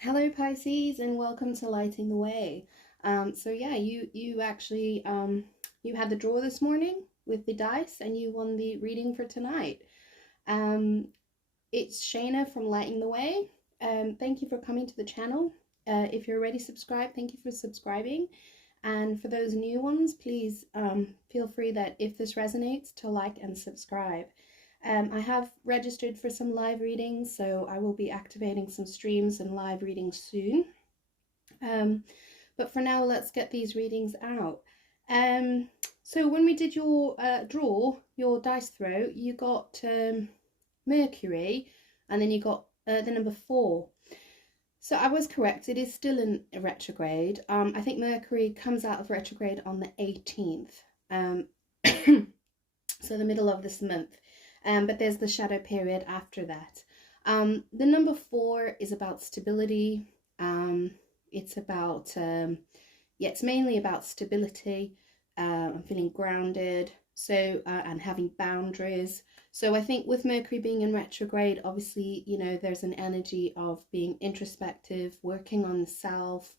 Hello Pisces and welcome to Lighting the Way. So yeah, you actually you had the draw this morning with the dice and you won the reading for tonight. Um, it's Shaina from Lighting the Way. Thank you for coming to the channel. If you're already subscribed, thank you for subscribing. And for those new ones, please feel free that if this resonates to like and subscribe. I have registered for some live readings, so I will be activating some streams and live readings soon. But for now, let's get these readings out. Um, so when we did your draw, your dice throw, you got Mercury, and then you got the number 4. So I was correct. It is still in a retrograde. I think Mercury comes out of retrograde on the 18th. So the middle of this month. But there's the shadow period after that. The number 4 is about stability. It's about, it's mainly about stability. I'm feeling grounded. So, and having boundaries. So I think with Mercury being in retrograde, obviously, you know, there's an energy of being introspective, working on the self,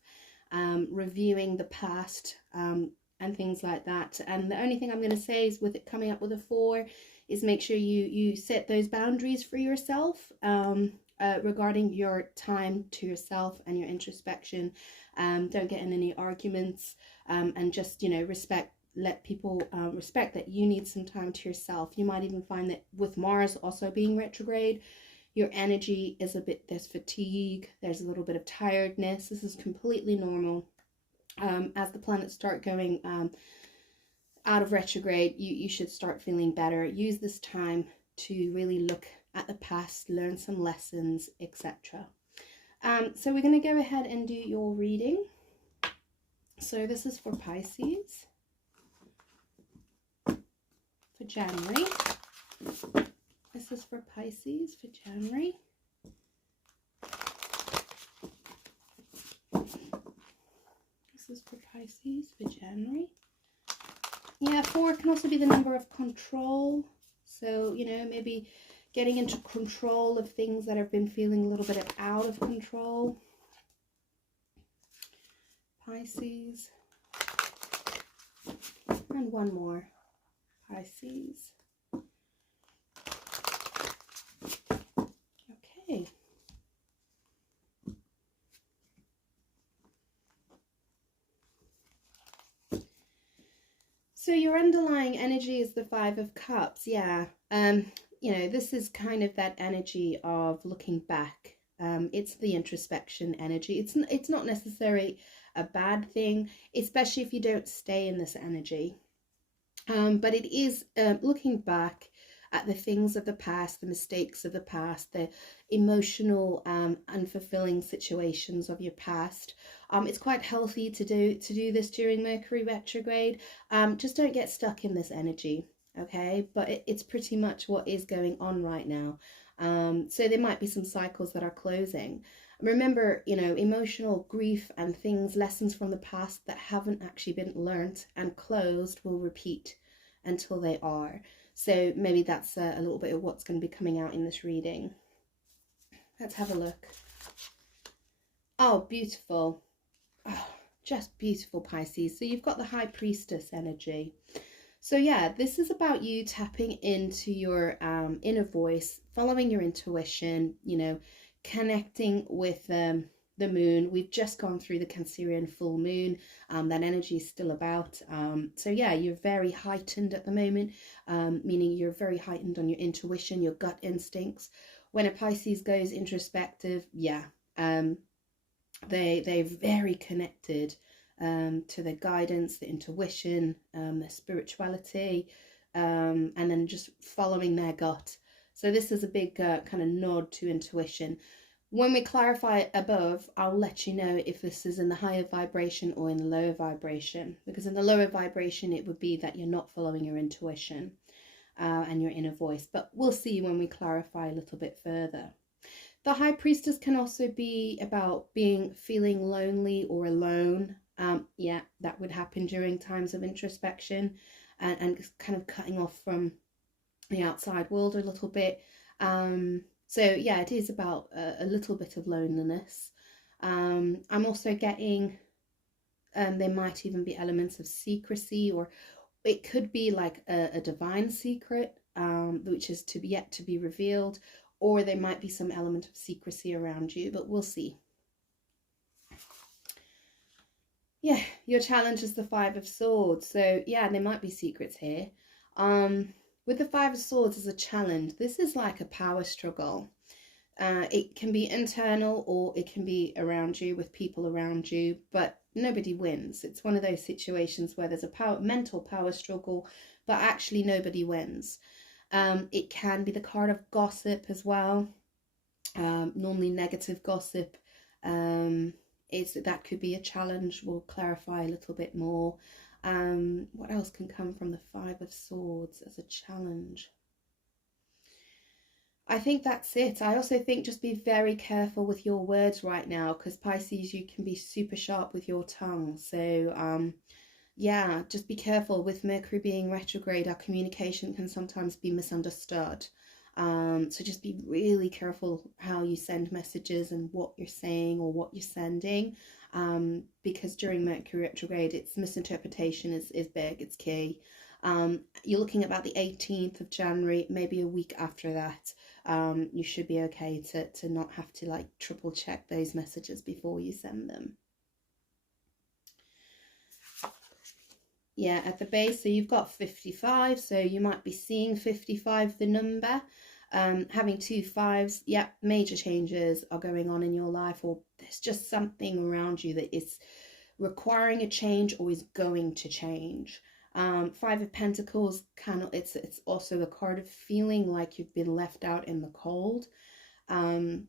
reviewing the past, and things like that. And the only thing I'm going to say is with it coming up with a 4 is make sure you set those boundaries for yourself regarding your time to yourself and your introspection. Don't get in any arguments, and just, you know, let people respect that you need some time to yourself. You might even find that with Mars also being retrograde, your energy is a bit, there's fatigue, there's a little bit of tiredness. This is completely normal. As the planets start going out of retrograde, you should start feeling better. Use this time to really look at the past, learn some lessons, etc. So we're going to go ahead and do your reading. So this is for Pisces for January. This is for Pisces for January. This is for Pisces for January. Yeah, 4 can also be the number of control. So, you know, maybe getting into control of things that have been feeling a little bit out of control. Pisces. And one more. Pisces. Okay. So your underlying energy is the 5 of Cups. Yeah. You know, this is kind of that energy of looking back. It's the introspection energy. It's not necessarily a bad thing, especially if you don't stay in this energy. But it is looking back at the things of the past, the mistakes of the past, the emotional unfulfilling situations of your past. It's quite healthy to do this during Mercury retrograde. Just don't get stuck in this energy, okay? But it's pretty much what is going on right now. So there might be some cycles that are closing. Remember, you know, emotional grief and things, lessons from the past that haven't actually been learnt and closed will repeat until they are. So maybe that's a little bit of what's going to be coming out in this reading. Let's have a look. Oh, beautiful. Oh, just beautiful, Pisces. So you've got the High Priestess energy. So yeah, this is about you tapping into your inner voice, following your intuition, you know, connecting with the moon. We've just gone through the Cancerian full moon. That energy is still about. So yeah, you're very heightened at the moment, meaning you're very heightened on your intuition, your gut instincts. When a Pisces goes introspective, yeah, they're very connected to the guidance, the intuition, the spirituality, and then just following their gut. So this is a big kind of nod to intuition. When we clarify it above, I'll let you know if this is in the higher vibration or in the lower vibration. Because in the lower vibration, it would be that you're not following your intuition and your inner voice. But we'll see when we clarify a little bit further. The High Priestess can also be about feeling lonely or alone. Yeah, that would happen during times of introspection and kind of cutting off from the outside world a little bit. So yeah, it is about a little bit of loneliness. I'm also getting there might even be elements of secrecy, or it could be like a divine secret, which is to be yet to be revealed, or there might be some element of secrecy around you, but we'll see. Yeah, your challenge is the Five of Swords. So yeah, there might be secrets here. With the Five of Swords as a challenge, this is like a power struggle. It can be internal or it can be around you, with people around you, but nobody wins. It's one of those situations where there's a mental power struggle, but actually nobody wins. It can be the card of gossip as well, normally negative gossip. That could be a challenge. We'll clarify a little bit more. What else can come from the Five of Swords as a challenge? I think that's it. I also think just be very careful with your words right now, because Pisces, you can be super sharp with your tongue. So yeah, just be careful. With Mercury being retrograde, our communication can sometimes be misunderstood. So just be really careful how you send messages and what you're saying or what you're sending, because during Mercury retrograde, its misinterpretation is big, it's key. You're looking at about the 18th of January, maybe a week after that. You should be okay to not have to like triple check those messages before you send them. Yeah, at the base, so you've got 55, so you might be seeing 55, the number. Having 2 5s, yeah, major changes are going on in your life, or there's just something around you that is requiring a change or is going to change. 5 of Pentacles, it's also a card of feeling like you've been left out in the cold. So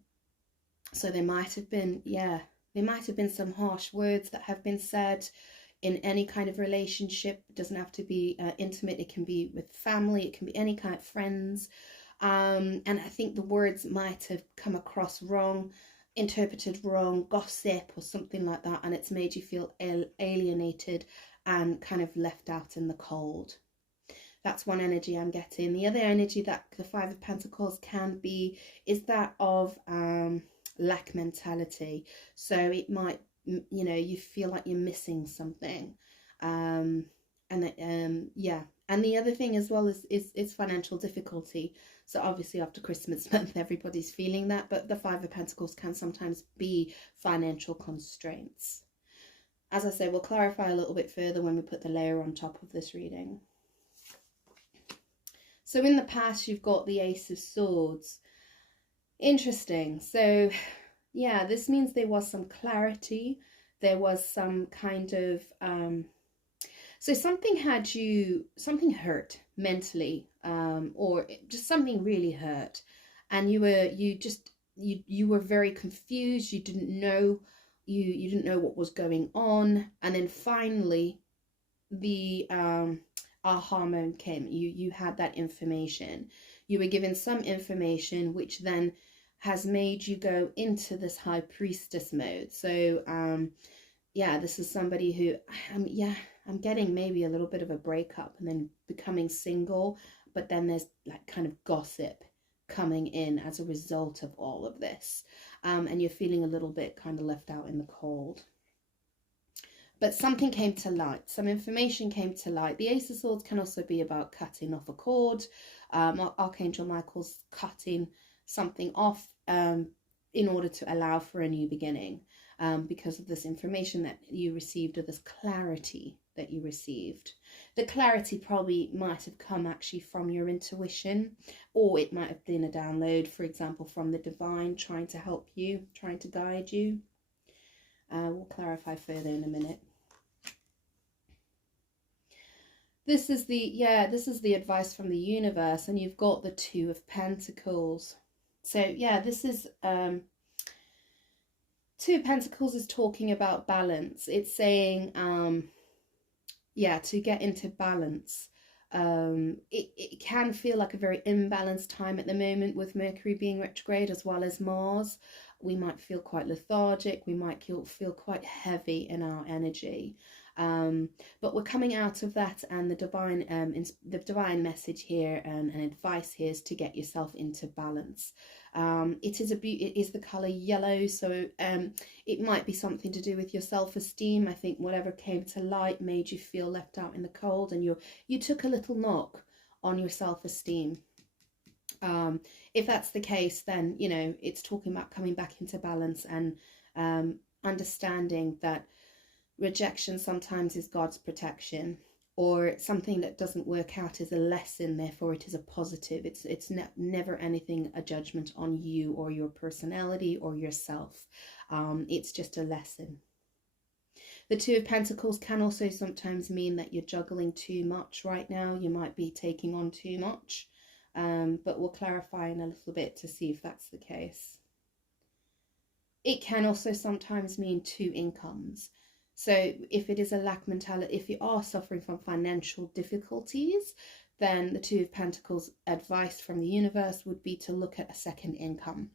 there might have been some harsh words that have been said in any kind of relationship. It doesn't have to be intimate. It can be with family. It can be any kind of friends. And I think the words might have come across wrong, interpreted wrong, gossip or something like that, and it's made you feel alienated and kind of left out in the cold. That's one energy I'm getting. The other energy that the Five of Pentacles can be is that of lack mentality. So it might, you feel like you're missing something. Yeah. And the other thing as well is financial difficulty. So obviously after Christmas month, everybody's feeling that, but the Five of Pentacles can sometimes be financial constraints. As I say, we'll clarify a little bit further when we put the layer on top of this reading. So in the past, you've got the Ace of Swords. Interesting. So yeah, this means there was some clarity. There was some kind of so something hurt mentally, or just something really hurt, and you were very confused. You didn't know what was going on, and then finally the aha moment came. You had that information. You were given some information, which then has made you go into this high priestess mode. So yeah, this is somebody who I'm getting maybe a little bit of a breakup and then becoming single, but then there's like kind of gossip coming in as a result of all of this, and you're feeling a little bit kind of left out in the cold. But something came to light, some information came to light. The Ace of Swords can also be about cutting off a cord. Archangel Michael's cutting something off in order to allow for a new beginning, because of this information that you received, or this clarity that you received. The clarity probably might have come actually from your intuition, or it might have been a download, for example, from the divine trying to help you, trying to guide you. We'll clarify further in a minute. This is the advice from the universe, and you've got the Two of Pentacles. So yeah, this is Two of Pentacles is talking about balance. It's saying to get into balance. It can feel like a very imbalanced time at the moment, with Mercury being retrograde as well as Mars. We might feel quite lethargic. We might feel quite heavy in our energy. But we're coming out of that, and the divine message here and advice here is to get yourself into balance. It is the color yellow, so it might be something to do with your self-esteem. I think whatever came to light made you feel left out in the cold, and you took a little knock on your self-esteem. If that's the case, then it's talking about coming back into balance and understanding that rejection sometimes is God's protection, or something that doesn't work out is a lesson, therefore it is a positive. It's never anything a judgment on you or your personality or yourself. It's just a lesson. The Two of Pentacles can also sometimes mean that you're juggling too much right now. You might be taking on too much, but we'll clarify in a little bit to see if that's the case. It can also sometimes mean two incomes. So if it is a lack mentality, if you are suffering from financial difficulties, then the Two of Pentacles advice from the universe would be to look at a second income,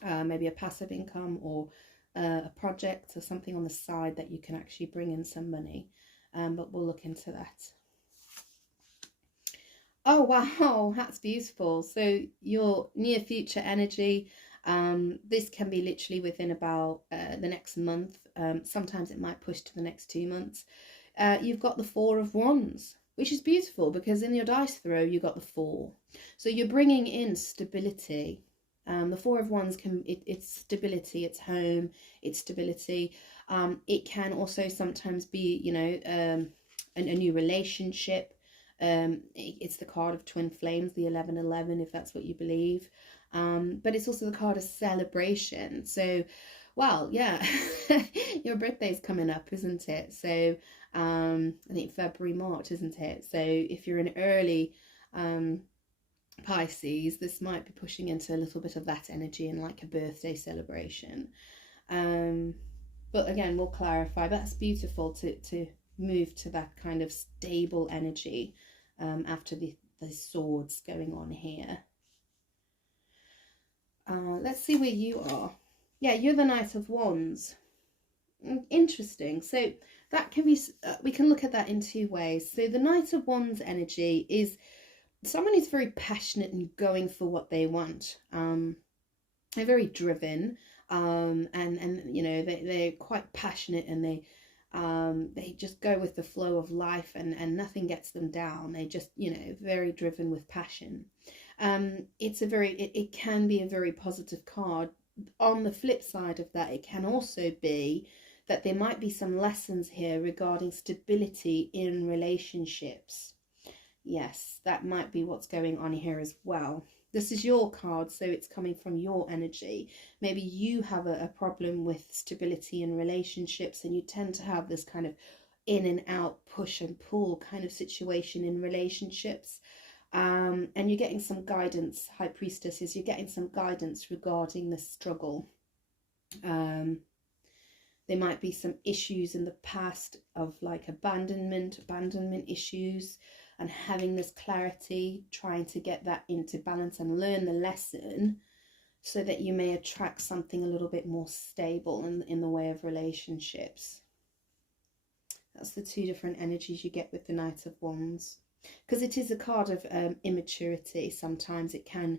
maybe a passive income, or a project or something on the side that you can actually bring in some money. But we'll look into that. Oh, wow, that's beautiful. So your near future energy, this can be literally within about the next month. Sometimes it might push to the next 2 months. You've got the Four of Wands, which is beautiful because in your dice throw you got the 4. So you're bringing in stability. The Four of Wands it's stability, it's home, it's stability. It can also sometimes be, a new relationship. It's the card of twin flames, the 1111, if that's what you believe. But it's also the card of celebration. So, well, yeah, your birthday's coming up, isn't it? So, I think February, March, isn't it? So if you're an early Pisces, this might be pushing into a little bit of that energy and like a birthday celebration. But again, we'll clarify. That's beautiful to move to that kind of stable energy after the swords going on here. Let's see where you are. Yeah, you're the Knight of Wands. Interesting. So that can be, we can look at that in two ways. So the Knight of Wands energy is someone who's very passionate and going for what they want. They're very driven, and they're quite passionate, and they just go with the flow of life, and nothing gets them down. They just, very driven with passion. It can be a very positive card. On the flip side of that, it can also be that there might be some lessons here regarding stability in relationships. Yes, that might be what's going on here as well. This is your card, so it's coming from your energy. Maybe you have a problem with stability in relationships, and you tend to have this kind of in and out, push and pull kind of situation in relationships. And you're getting some guidance, High Priestesses, you're getting some guidance regarding the struggle. There might be some issues in the past of like abandonment issues, and having this clarity, trying to get that into balance and learn the lesson so that you may attract something a little bit more stable in the way of relationships. That's the two different energies you get with the Knight of Wands. Because it is a card of immaturity. Sometimes it can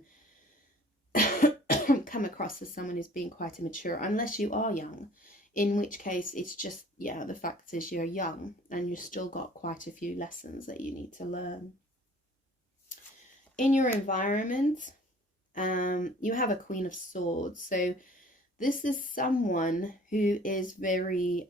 come across as someone who's being quite immature, unless you are young, in which case it's just, the fact is you're young and you've still got quite a few lessons that you need to learn. In your environment, you have a Queen of Swords. So this is someone who is very...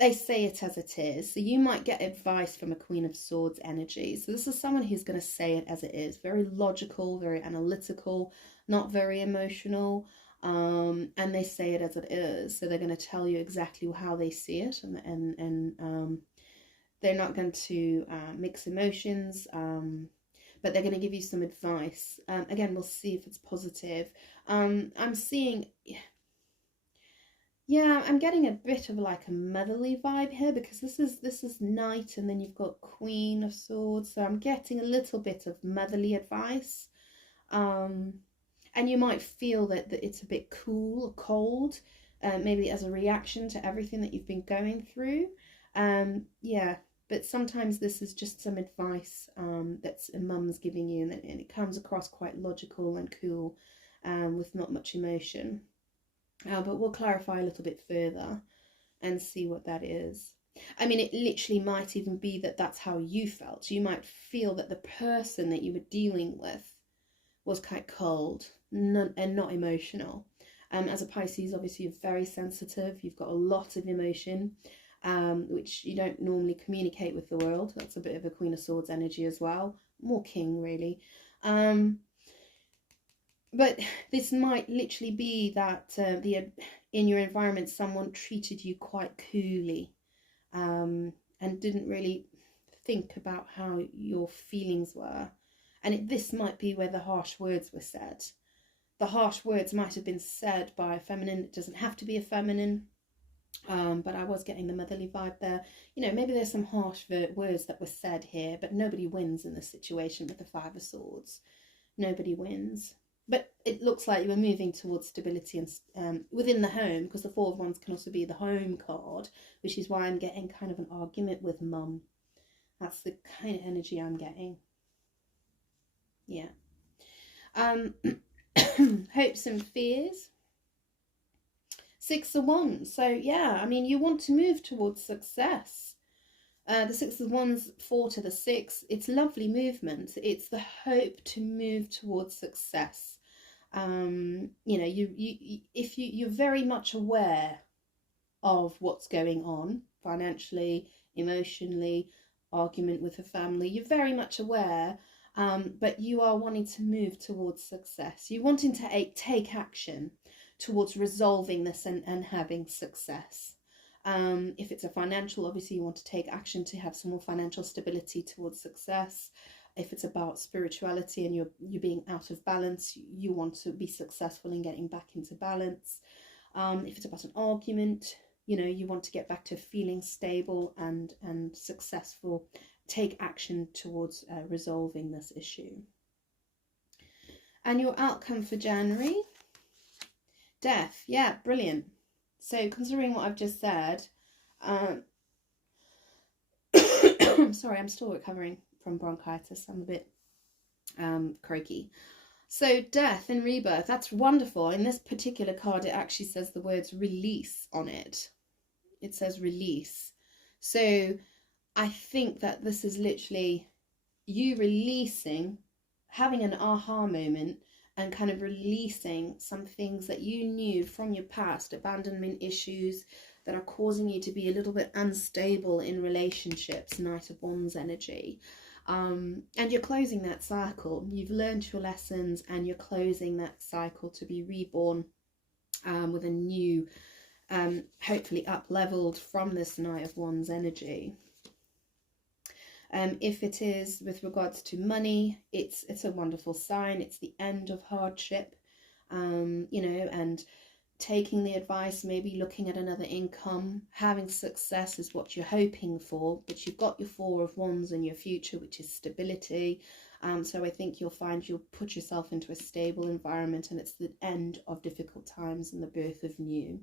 they say it as it is. So you might get advice from a Queen of Swords energy. So this is someone who's going to say it as it is. Very logical, very analytical, not very emotional. And they say it as it is. So they're going to tell you exactly how they see it. And they're not going to mix emotions. But they're going to give you some advice. Again, we'll see if it's positive. I'm seeing... Yeah, I'm getting a bit of like a motherly vibe here, because this is Knight and then you've got Queen of Swords. So I'm getting a little bit of motherly advice. And you might feel that it's a bit cool or cold, maybe as a reaction to everything that you've been going through. Yeah, But sometimes this is just some advice that's a mum's giving you, and it comes across quite logical and cool, with not much emotion. But we'll clarify a little bit further and see what that is. I mean, it literally might even be that that's how you felt. You might feel that the person that you were dealing with was quite cold and not emotional. As a Pisces, obviously, you're very sensitive. You've got a lot of emotion, which you don't normally communicate with the world. That's a bit of a Queen of Swords energy as well. More king, really. But this might literally be that in your environment, someone treated you quite coolly, and didn't really think about how your feelings were. And this might be where the harsh words were said. The harsh words might have been said by a feminine. It doesn't have to be a feminine, but I was getting the motherly vibe there. You know, maybe there's some harsh words that were said here, but nobody wins in this situation with the Five of Swords. Nobody wins. But it looks like you were moving towards stability and within the home, because the Four of Wands can also be the home card, which is why I'm getting kind of an argument with mum. That's the kind of energy I'm getting. Yeah. Hopes and fears. Six of Wands. So yeah, I mean, you want to move towards success. The Six of Wands, 4 to the 6. It's lovely movement. It's the hope to move towards success. You know, you're very much aware of what's going on financially, emotionally, argument with the family. You're very much aware, but you are wanting to move towards success. You're wanting to take action towards resolving this and having success. If it's a financial, obviously you want to take action to have some more financial stability towards success. If it's about spirituality and you're being out of balance, you want to be successful in getting back into balance. If it's about an argument, you know, you want to get back to feeling stable and successful. Take action towards resolving this issue. And your outcome for January, death. Yeah, brilliant. So considering what I've just said, sorry, I'm still recovering from bronchitis. I'm a bit croaky. So death and rebirth, that's wonderful. In this particular card, it actually says the words release on it. It says release. So I think that this is literally you releasing, having an aha moment and kind of releasing some things that you knew from your past, abandonment issues that are causing you to be a little bit unstable in relationships, Knight of Wands energy. And you're closing that cycle. You've learned your lessons and you're closing that cycle to be reborn with a new, hopefully up-leveled from this Knight of Wands energy. If it is with regards to money, it's a wonderful sign. It's the end of hardship, you know, and taking the advice, maybe looking at another income. Having success is what you're hoping for, but you've got your Four of Wands in your future, which is stability. So I think you'll find you'll put yourself into a stable environment, and it's the end of difficult times and the birth of new.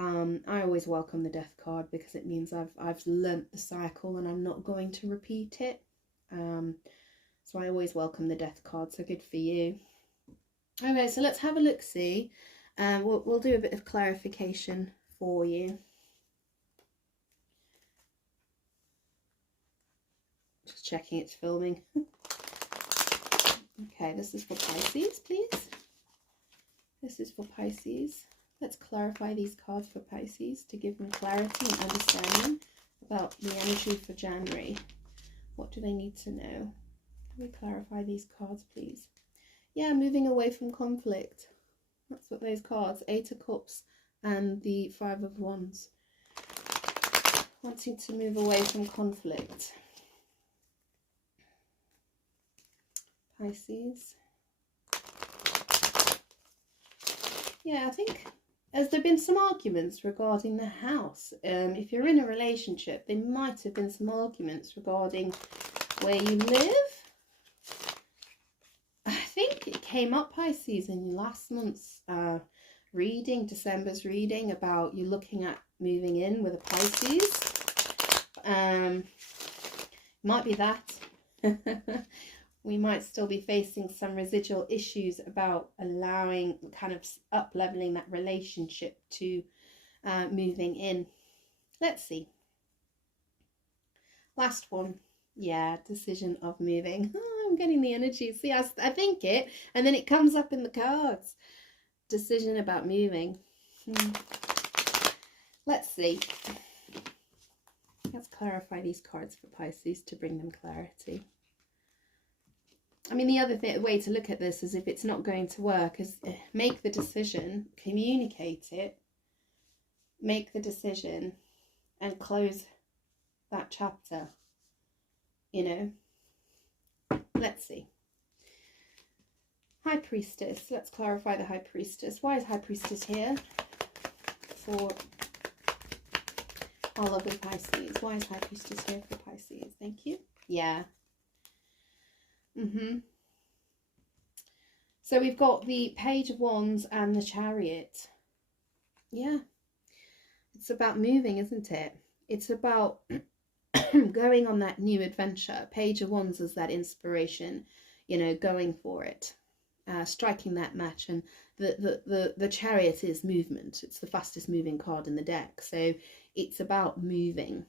I always welcome the death card because it means I've learnt the cycle and I'm not going to repeat it. So I always welcome the death card, so good for you. Okay, so let's have a look-see. We'll do a bit of clarification for you. Just checking it's filming. Okay, this is for Pisces, please. This is for Pisces. Let's clarify these cards for Pisces to give them clarity and understanding about the energy for January. What do they need to know? Can we clarify these cards, please? Yeah, moving away from conflict. That's what those cards, 8 of Cups and the 5 of Wands. Wanting to move away from conflict. Pisces. Yeah, I think as there have been some arguments regarding the house. If you're in a relationship, there might have been some arguments regarding where you live. I think it came up, Pisces, in last month's reading, December's reading, about you looking at moving in with a Pisces. Might be that. We might still be facing some residual issues about allowing, kind of up leveling that relationship to moving in. Let's see. Last one. Yeah, decision of moving. Oh, I'm getting the energy. See, I think it, and then it comes up in the cards. Decision about moving. Let's see. Let's clarify these cards for Pisces to bring them clarity. I mean, the other way to look at this is, if it's not going to work, is make the decision, communicate it, make the decision, and close that chapter. You know, let's see. High Priestess. Let's clarify the High Priestess. Why is High Priestess here for our lovely Pisces? Why is High Priestess here for Pisces? Thank you. Yeah. So we've got the Page of Wands and the Chariot. Yeah. It's about moving, isn't it? It's about going on that new adventure. Page of Wands is that inspiration, you know, going for it, striking that match. And the Chariot is movement. It's the fastest moving card in the deck. So it's about moving.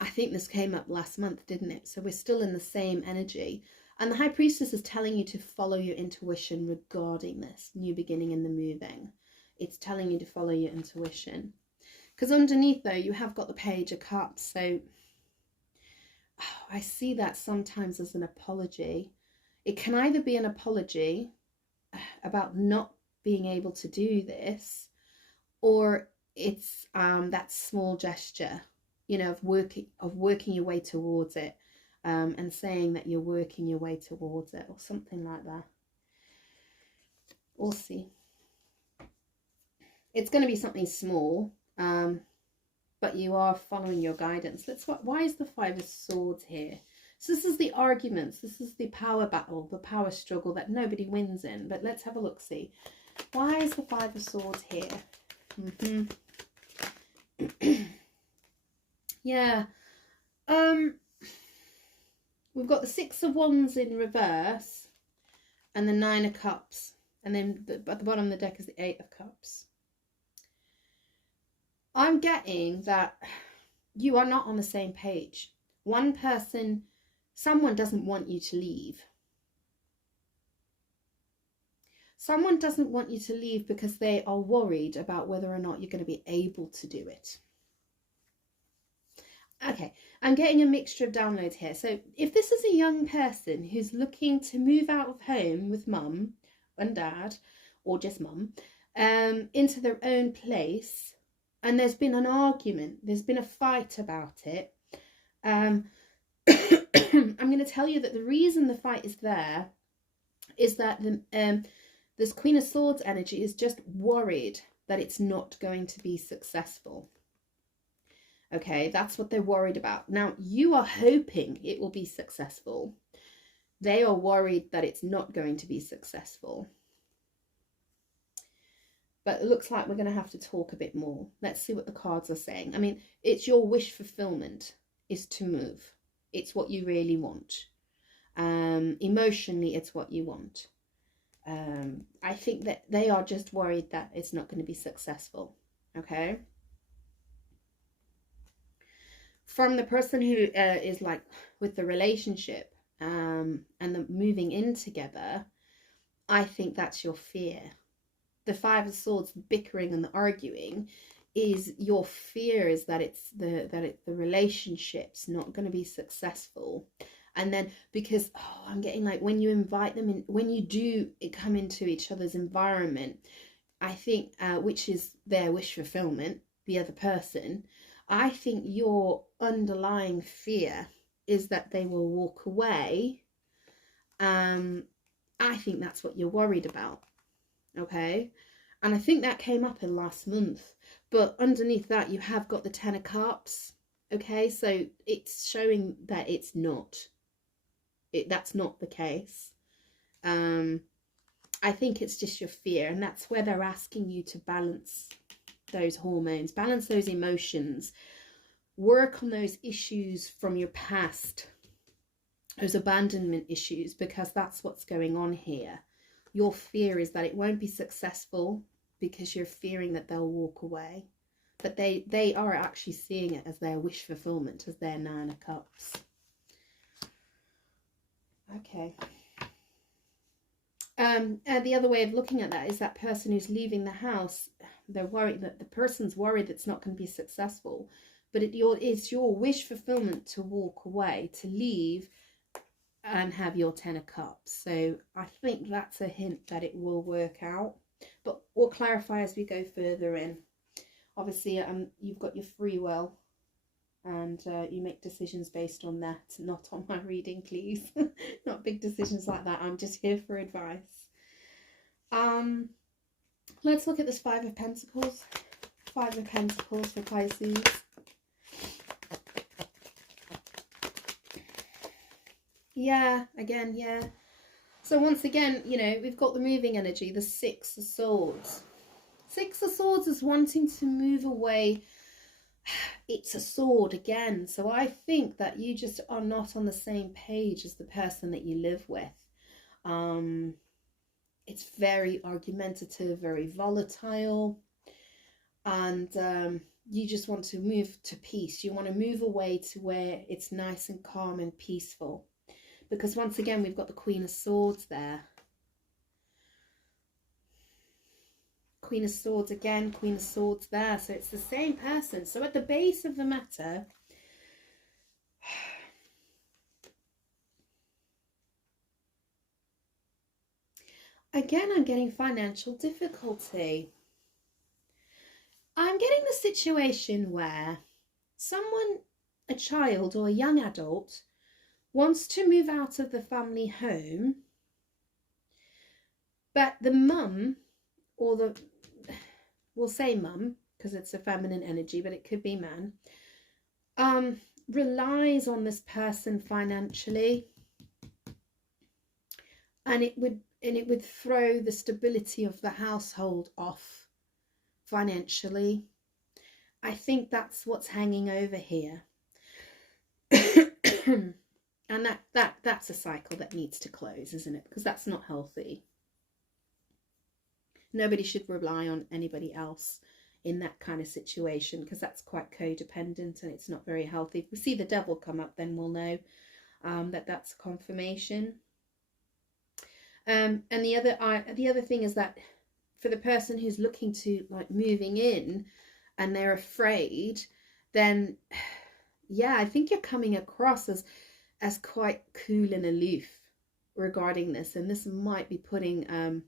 I think this came up last month, didn't it? So we're still in the same energy. And the High Priestess is telling you to follow your intuition regarding this new beginning in the moving. It's telling you to follow your intuition. Because underneath, though, you have got the Page of Cups. So I see that sometimes as an apology. It can either be an apology about not being able to do this, or it's that small gesture, you know, of working your way towards it, and saying that you're working your way towards it, or something like that. We'll see. It's going to be something small, but you are following your guidance. Why is the Five of Swords here? So this is the arguments. This is the power battle, the power struggle that nobody wins in. But let's have a look, see. Why is the Five of Swords here? Yeah. We've got the Six of Wands in reverse and the Nine of Cups. And then at the bottom of the deck is the Eight of Cups. I'm getting that you are not on the same page. One person, someone doesn't want you to leave. Someone doesn't want you to leave because they are worried about whether or not you're going to be able to do it. Okay, I'm getting a mixture of downloads here. So if this is a young person who's looking to move out of home with mum and dad, or just mum, into their own place, and there's been an argument, there's been a fight about it, I'm going to tell you that the reason the fight is there is that this Queen of Swords energy is just worried that it's not going to be successful. Okay, that's what they're worried about. Now, you are hoping it will be successful. They are worried that it's not going to be successful. But it looks like we're going to have to talk a bit more. Let's see what the cards are saying. I mean, it's your wish fulfillment is to move. It's what you really want. Emotionally, it's what you want. I think that they are just worried that it's not going to be successful. Okay? From the person who is like with the relationship and the moving in together, I think that's your fear. The Five of Swords, the bickering and the arguing, is your fear is that the relationship's not going to be successful. And then because I'm getting like when you invite them in, when you do come into each other's environment, I think which is their wish fulfillment, the other person, I think your underlying fear is that they will walk away. I think that's what you're worried about. Okay, and I think that came up in last month, but underneath that you have got the Ten of Cups. Okay, so it's showing that it's not, that's not the case. I think it's just your fear, and that's where they're asking you to balance those hormones, balance those emotions, work on those issues from your past, those abandonment issues, because that's what's going on here. Your fear is that it won't be successful because you're fearing that they'll walk away. But they are actually seeing it as their wish fulfillment, as their Nine of Cups. Okay. The other way of looking at that is that person who's leaving the house, they're worried that the person's worried it's not going to be successful. But it's your wish fulfillment to walk away, to leave, and have your Ten of Cups. So I think that's a hint that it will work out. But we'll clarify as we go further in. Obviously, you've got your free will, and you make decisions based on that, not on my reading, please. Not big decisions like that. I'm just here for advice. Let's look at this Five of Pentacles. Five of Pentacles for Pisces. Yeah, again, yeah. So once again, you know, we've got the moving energy, the Six of Swords. Six of Swords is wanting to move away. It's a sword again. So I think that you just are not on the same page as the person that you live with. It's very argumentative, very volatile. And you just want to move to peace. You want to move away to where it's nice and calm and peaceful. Because once again, we've got the Queen of Swords there. Queen of Swords again, Queen of Swords there. So it's the same person. So at the base of the matter, again, I'm getting financial difficulty. I'm getting the situation where someone, a child or a young adult, wants to move out of the family home, but the mum, or the, we'll say mum because it's a feminine energy, but it could be man, relies on this person financially, and it would throw the stability of the household off financially. I think that's what's hanging over here. And that's a cycle that needs to close, isn't it? Because that's not healthy. Nobody should rely on anybody else in that kind of situation, because that's quite codependent and it's not very healthy. If we see the devil come up, then we'll know that that's a confirmation. And the other thing is that for the person who's looking to, like, moving in and they're afraid, then yeah, I think you're coming across as quite cool and aloof regarding this, and this might be putting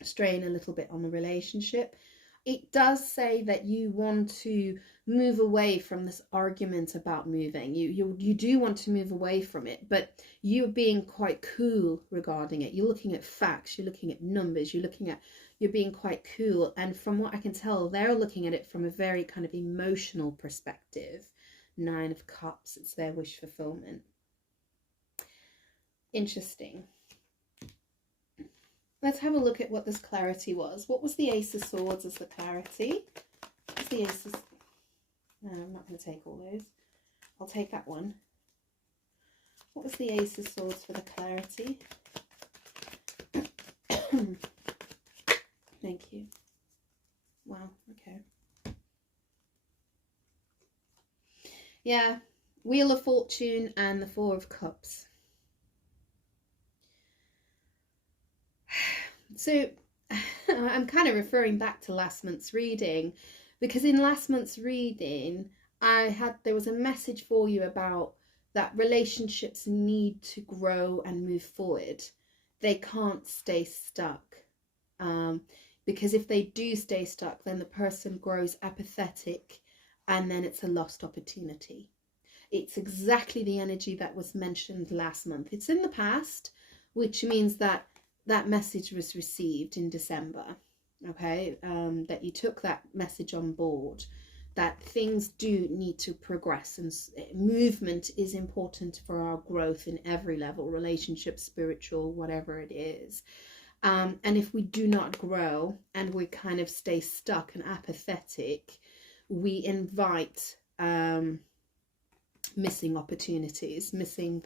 strain a little bit on the relationship. It does say that you want to move away from this argument about moving. You do want to move away from it, but you're being quite cool regarding it. You're looking at facts, you're looking at numbers, you're being quite cool, and from what I can tell, they're looking at it from a very kind of emotional perspective. Nine of Cups, it's their wish fulfillment. Interesting. Let's have a look at what this clarity was. What was the Ace of Swords as the clarity? What's the Ace of... No, I'm not going to take all those. I'll take that one. What was the Ace of Swords for the clarity? Thank you. Wow, okay. Yeah, Wheel of Fortune and the Four of Cups. So I'm kind of referring back to last month's reading, because in last month's reading there was a message for you about that relationships need to grow and move forward. They can't stay stuck, because if they do stay stuck, then the person grows apathetic, and then it's a lost opportunity. It's exactly the energy that was mentioned last month. It's in the past, which means that message was received in December, okay? That you took that message on board, that things do need to progress, and movement is important for our growth in every level, relationship, spiritual, whatever it is. And if we do not grow and we kind of stay stuck and apathetic, we invite missing opportunities, missing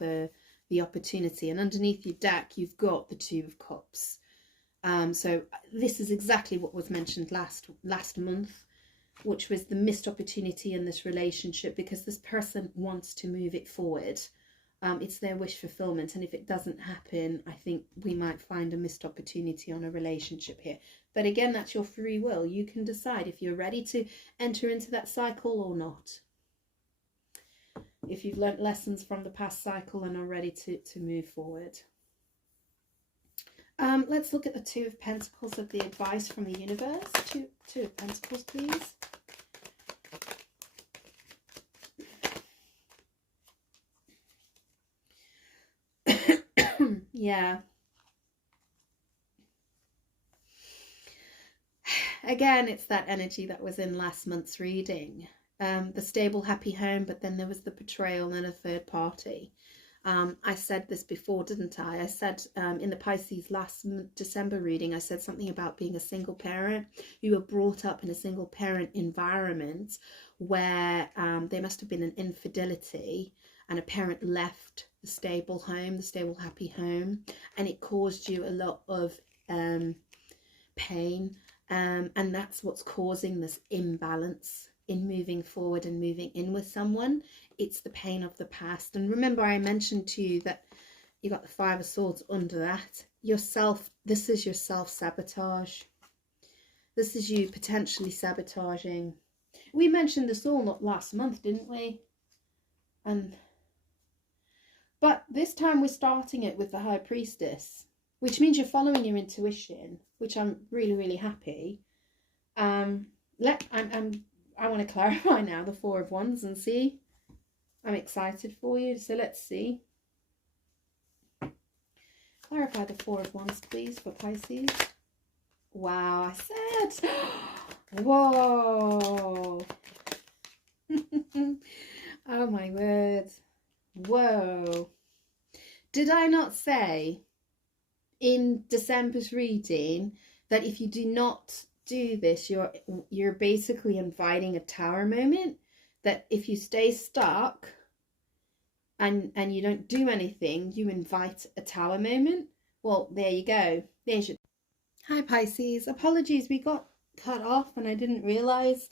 the opportunity. And underneath your deck, you've got the Two of Cups. So this is exactly what was mentioned last month, which was the missed opportunity in this relationship, because this person wants to move it forward. It's their wish fulfillment, and if it doesn't happen, I think we might find a missed opportunity on a relationship here. But again, that's your free will. You can decide if you're ready to enter into that cycle or not. If you've learnt lessons from the past cycle and are ready to move forward. Let's look at the Two of Pentacles of the advice from the universe. Two of Pentacles, please. Yeah. Again, it's that energy that was in last month's reading. The stable, happy home, but then there was the betrayal and a third party. I said this before, didn't I? I said in the Pisces last December reading, I said something about being a single parent. You were brought up in a single parent environment where there must have been an infidelity and a parent left the stable home, the stable, happy home, and it caused you a lot of pain. And that's what's causing this imbalance in moving forward and moving in with someone. It's the pain of the past. And remember, I mentioned to you that you got the Five of Swords under that. This is your self-sabotage. This is you potentially sabotaging. We mentioned this all not last month, didn't we? But this time we're starting it with the High Priestess, which means you're following your intuition, which I'm really, really happy. I want to clarify now the Four of Wands and see. I'm excited for you, so let's see. Clarify the Four of Wands, please, for Pisces. Wow, I said. Whoa. Oh my word. Whoa. Did I not say in December's reading that if you do not do this, you're basically inviting a tower moment, that if you stay stuck and you don't do anything, you invite a tower moment? Well, there you go. There's your... Hi Pisces, apologies, we got cut off and I didn't realize.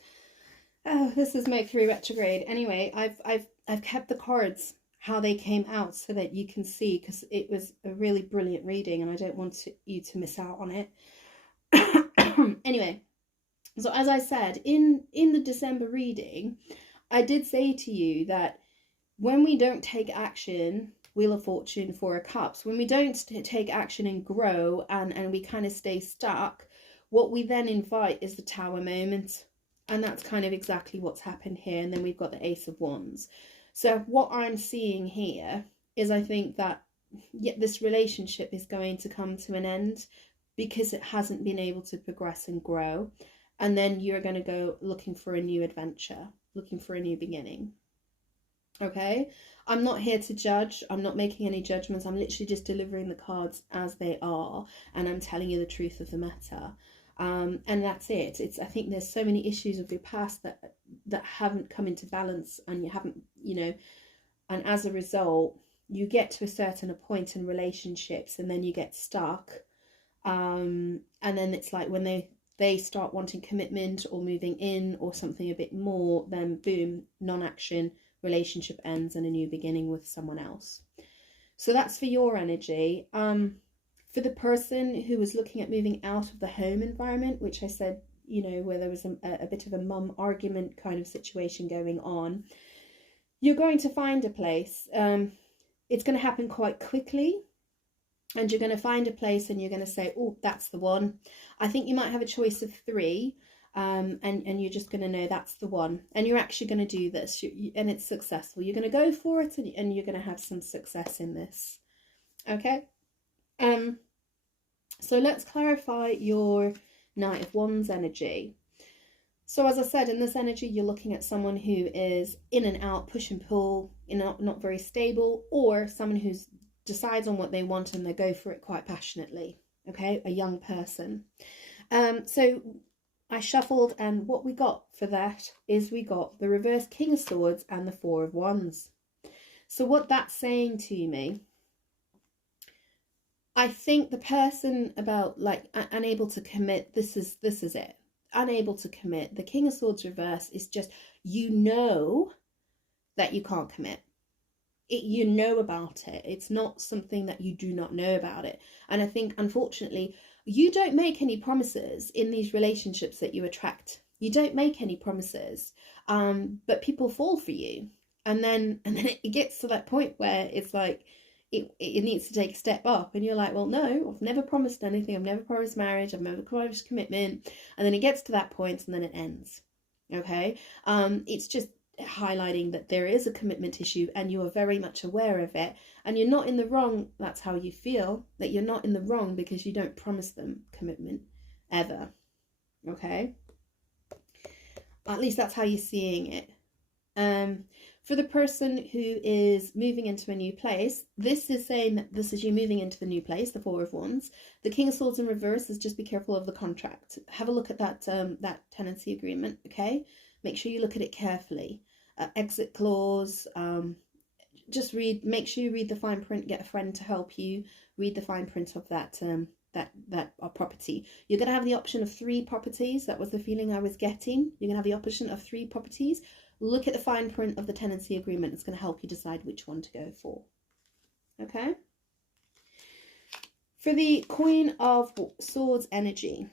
Oh, this is Mercury retrograde. Anyway, I've kept the cards how they came out so that you can see, because it was a really brilliant reading and I don't want you to miss out on it. Anyway, so as I said, in the December reading, I did say to you that when we don't take action, Wheel of Fortune, Four of Cups, when we don't take action and grow and we kind of stay stuck, what we then invite is the Tower moment. And that's kind of exactly what's happened here. And then we've got the Ace of Wands. So what I'm seeing here is, I think that this relationship is going to come to an end because it hasn't been able to progress and grow. And then you're going to go looking for a new adventure, looking for a new beginning. Okay? I'm not here to judge. I'm not making any judgments. I'm literally just delivering the cards as they are. And I'm telling you the truth of the matter. And that's it. I think there's so many issues of your past that haven't come into balance, and you haven't, and as a result, you get to a certain point in relationships and then you get stuck. And then it's like when they start wanting commitment or moving in or something a bit more, then boom, non-action, relationship ends and a new beginning with someone else. So that's for your energy. For the person who was looking at moving out of the home environment, which I said, where there was a bit of a mum argument kind of situation going on, you're going to find a place. It's going to happen quite quickly, and you're going to find a place and you're going to say, oh, that's the one. I think you might have a choice of three, and you're just going to know that's the one. And you're actually going to do this, and it's successful. You're going to go for it, and you're going to have some success in this. Okay? So let's clarify your Knight of Wands energy. So as I said, in this energy, you're looking at someone who is in and out, push and pull, not very stable, or someone who decides on what they want and they go for it quite passionately. Okay, a young person. So I shuffled, and what we got for that is we got the reverse King of Swords and the Four of Wands. So what that's saying to me, I think the person about like unable to commit, this is it. Unable to commit. The King of Swords reverse is just, you know that you can't commit. You know about it. It's not something that you do not know about it. And I think, unfortunately, you don't make any promises in these relationships that you attract. You don't make any promises, but people fall for you. And then it gets to that point where it's like, it needs to take a step up, and you're like, well, no, I've never promised anything. I've never promised marriage. I've never promised commitment. And then it gets to that point, and then it ends. Okay. It's just highlighting that there is a commitment issue, and you are very much aware of it, and you're not in the wrong. That's how you feel, that you're not in the wrong because you don't promise them commitment ever. Okay. At least that's how you're seeing it. For the person who is moving into a new place, this is saying that this is you moving into the new place, the Four of Wands. The King of Swords in reverse is just be careful of the contract. Have a look at that that tenancy agreement, okay? Make sure you look at it carefully. Exit clause, just make sure you read the fine print, get a friend to help you read the fine print of that property. You're going to have the option of 3 properties. That was the feeling I was getting. You're going to have the option of 3 properties. Look at the fine print of the tenancy agreement. It's going to help you decide which one to go for. Okay. For the Queen of Swords energy.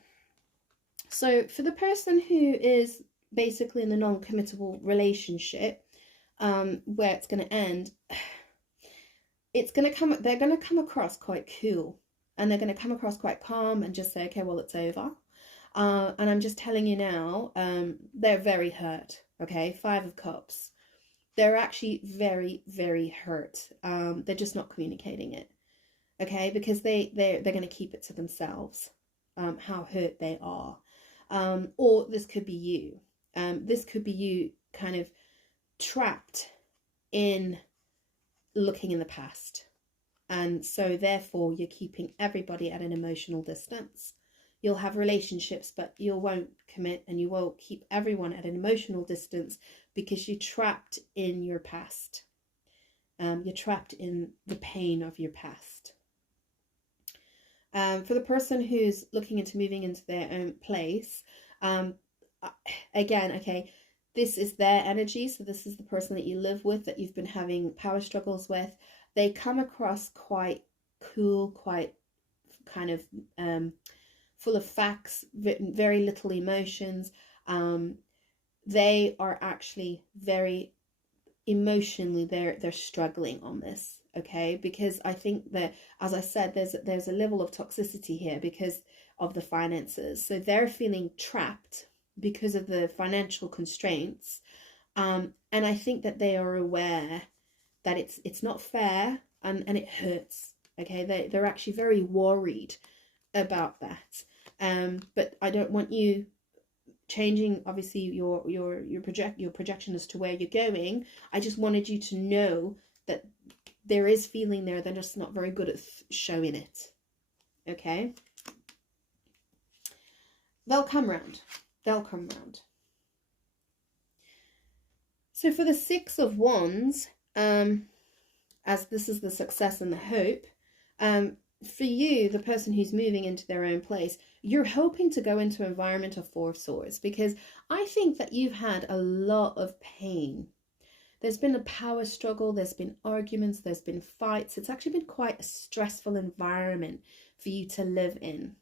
So for the person who is basically in the non-committable relationship, where it's going to end, they're going to come across quite cool, and they're going to come across quite calm and just say, okay, well, it's over. And I'm just telling you now, they're very hurt. Okay, 5 of Cups. They're actually very, very hurt. They're just not communicating it. Okay, because they're going to keep it to themselves, how hurt they are. Or this could be you. This could be you kind of trapped in looking in the past. And so therefore you're keeping everybody at an emotional distance. You'll have relationships, but you won't commit, and you won't keep everyone at an emotional distance because you're trapped in your past. You're trapped in the pain of your past. For the person who's looking into moving into their own place, again, okay, this is their energy. So this is the person that you live with, that you've been having power struggles with. They come across quite cool, quite kind of full of facts, very little emotions. They are actually very emotionally, they're struggling on this, okay? Because I think that, as I said, there's a level of toxicity here because of the finances. So they're feeling trapped because of the financial constraints. And I think that they are aware that it's not fair, and it hurts, okay? They're actually very worried about that. But I don't want you changing, obviously, your projection as to where you're going. I just wanted you to know that there is feeling there. They're just not very good at showing it. Okay. They'll come round. They'll come round. So for the 6 of Wands, as this is the success and the hope, for you, the person who's moving into their own place, you're hoping to go into an environment of 4 of Swords, because I think that you've had a lot of pain. There's been a power struggle, there's been arguments, there's been fights. It's actually been quite a stressful environment for you to live in.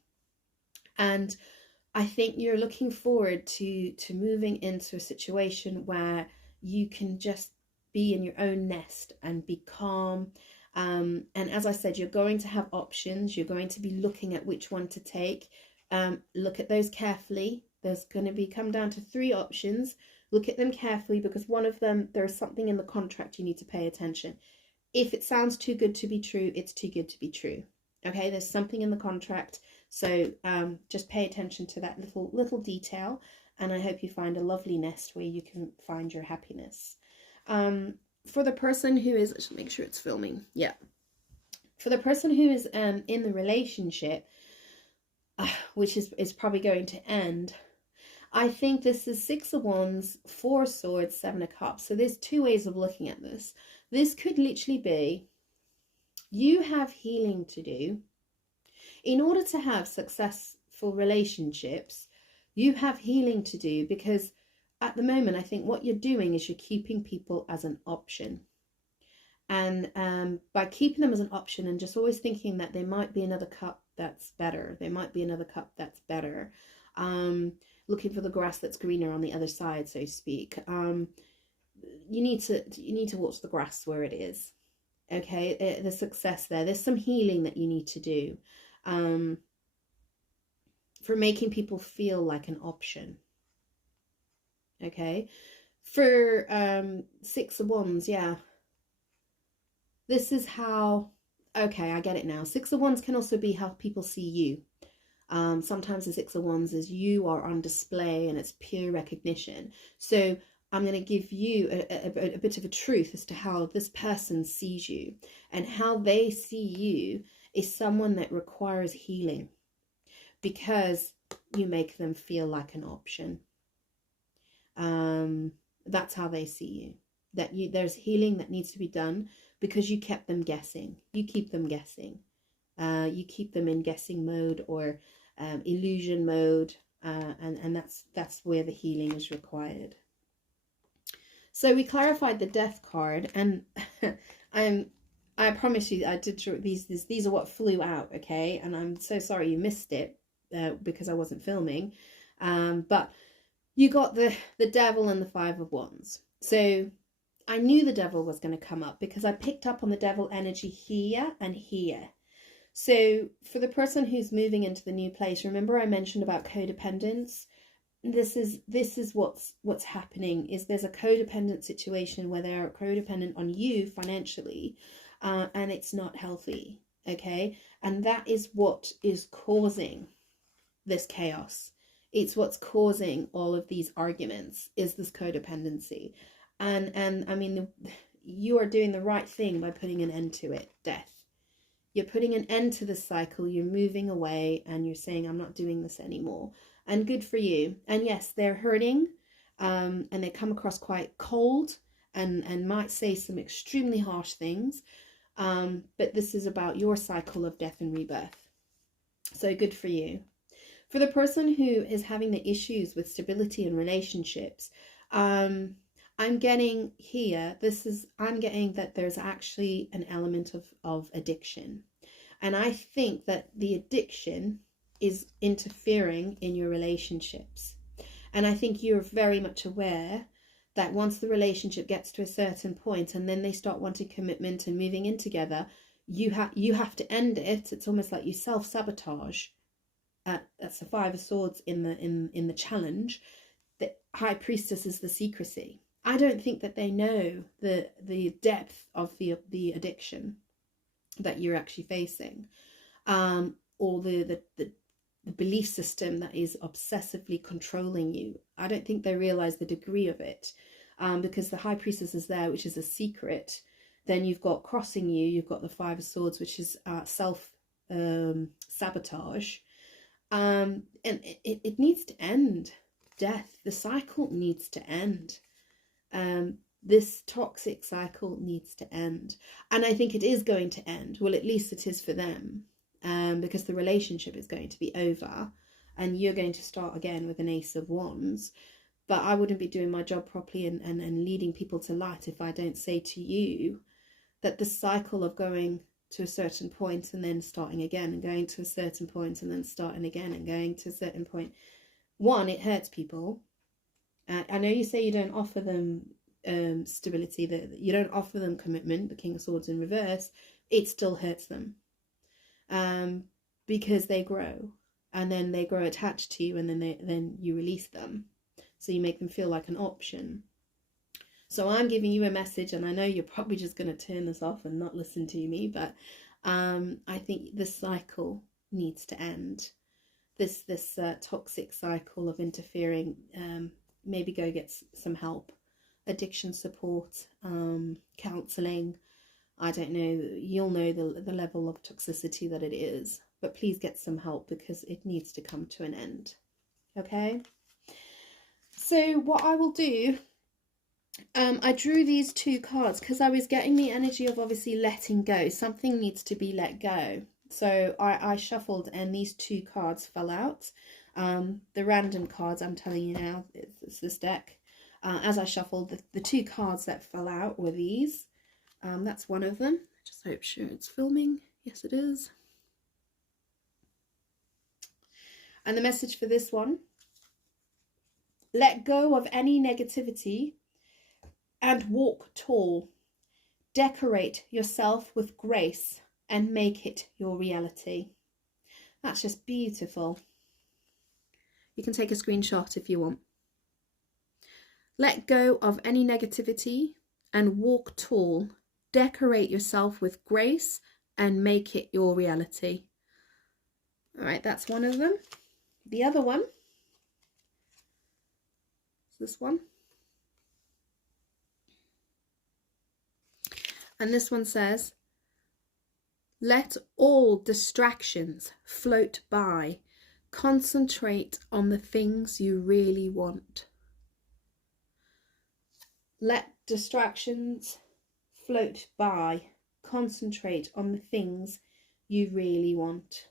And I think you're looking forward to moving into a situation where you can just be in your own nest and be calm. And as I said, you're going to have options. You're going to be looking at which one to take. Look at those carefully. There's going to be come down to 3 options. Look at them carefully, because one of them, there's something in the contract you need to pay attention. If it sounds too good to be true, it's too good to be true. Okay, there's something in the contract. So just pay attention to that little detail. And I hope you find a lovely nest where you can find your happiness. For the person who is, let's make sure it's filming. Yeah. For the person who is in the relationship, which is probably going to end, I think this is Six of Wands, Four of Swords, Seven of Cups. So there's two ways of looking at this. This could literally be, you have healing to do. In order to have successful relationships, you have healing to do, because at the moment, I think what you're doing is you're keeping people as an option. And by keeping them as an option and just always thinking that there might be another cup that's better, there might be another cup that's better, looking for the grass that's greener on the other side, so to speak. You need to watch the grass where it is. Okay, the success there's some healing that you need to do, for making people feel like an option. Okay, for Six of Wands, yeah. This is how, okay, I get it now. Six of Wands can also be how people see you. Sometimes the Six of Wands is you are on display and it's pure recognition. So I'm going to give you a bit of a truth as to how this person sees you, and how they see you is someone that requires healing, because you make them feel like an option. That's how they see you. That there's healing that needs to be done because you kept them guessing. You keep them guessing. You keep them in guessing mode or illusion mode, and that's where the healing is required. So we clarified the Death card, and I promise you, I did these are what flew out, okay? And I'm so sorry you missed it because I wasn't filming, but you got the Devil and the Five of Wands. So I knew the Devil was going to come up because I picked up on the Devil energy here and here. So for the person who's moving into the new place, remember I mentioned about codependence? This is what's happening, is there's a codependent situation where they're codependent on you financially, and it's not healthy, okay? And that is what is causing this chaos. It's what's causing all of these arguments, is this codependency. And I mean, you are doing the right thing by putting an end to it, Death. You're putting an end to the cycle, you're moving away, and you're saying, I'm not doing this anymore. And good for you. And yes, they're hurting, and they come across quite cold and might say some extremely harsh things. But this is about your cycle of death and rebirth. So good for you. For the person who is having the issues with stability in relationships, I'm getting here, I'm getting that there's actually an element of addiction. And I think that the addiction is interfering in your relationships. And I think you're very much aware that once the relationship gets to a certain point and then they start wanting commitment and moving in together, you have to end it. It's almost like you self-sabotage. That's the Five of Swords in the challenge. The High Priestess is the secrecy. I don't think that they know the depth of the addiction that you're actually facing, or the belief system that is obsessively controlling you. I don't think they realize the degree of it, because the High Priestess is there, which is a secret. Then you've got crossing you've got the Five of Swords, which is self sabotage, and it needs to end. Death, the cycle needs to end. This toxic cycle needs to end, and I think it is going to end. Well, at least it is for them, because the relationship is going to be over and you're going to start again with an Ace of Wands. But I wouldn't be doing my job properly and leading people to light if I don't say to you that the cycle of going to a certain point and then starting again, and going to a certain point and then starting again and going to a certain point, one, it hurts people. I know you say you don't offer them stability, that you don't offer them commitment, the King of Swords in reverse. It still hurts them, because they grow, and then they grow attached to you, and then you release them, so you make them feel like an option. So I'm giving you a message, and I know you're probably just going to turn this off and not listen to me, but I think this cycle needs to end. This toxic cycle of interfering. Maybe go get some help, addiction support, counselling. I don't know, you'll know the level of toxicity that it is, but please get some help because it needs to come to an end. Okay? So what I will do, I drew these two cards because I was getting the energy of obviously letting go. Something needs to be let go. So I shuffled and these two cards fell out. The random cards, I'm telling you now, it's this deck. As I shuffled, the two cards that fell out were these. That's one of them. I just hope sure it's filming. Yes, it is. And the message for this one: let go of any negativity and walk tall. Decorate yourself with grace and make it your reality. That's just beautiful. You can take a screenshot if you want. Let go of any negativity and walk tall. Decorate yourself with grace and make it your reality. All right, that's one of them. The other one is this one. And this one says, let all distractions float by. Concentrate on the things you really want. Let distractions float by. Concentrate on the things you really want.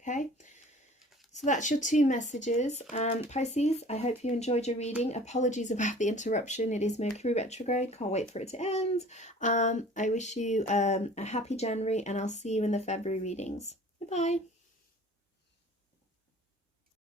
Okay, so that's your two messages. Pisces, I hope you enjoyed your reading. Apologies about the interruption. It is Mercury retrograde. Can't wait for it to end. I wish you a happy January, and I'll see you in the February readings. Goodbye.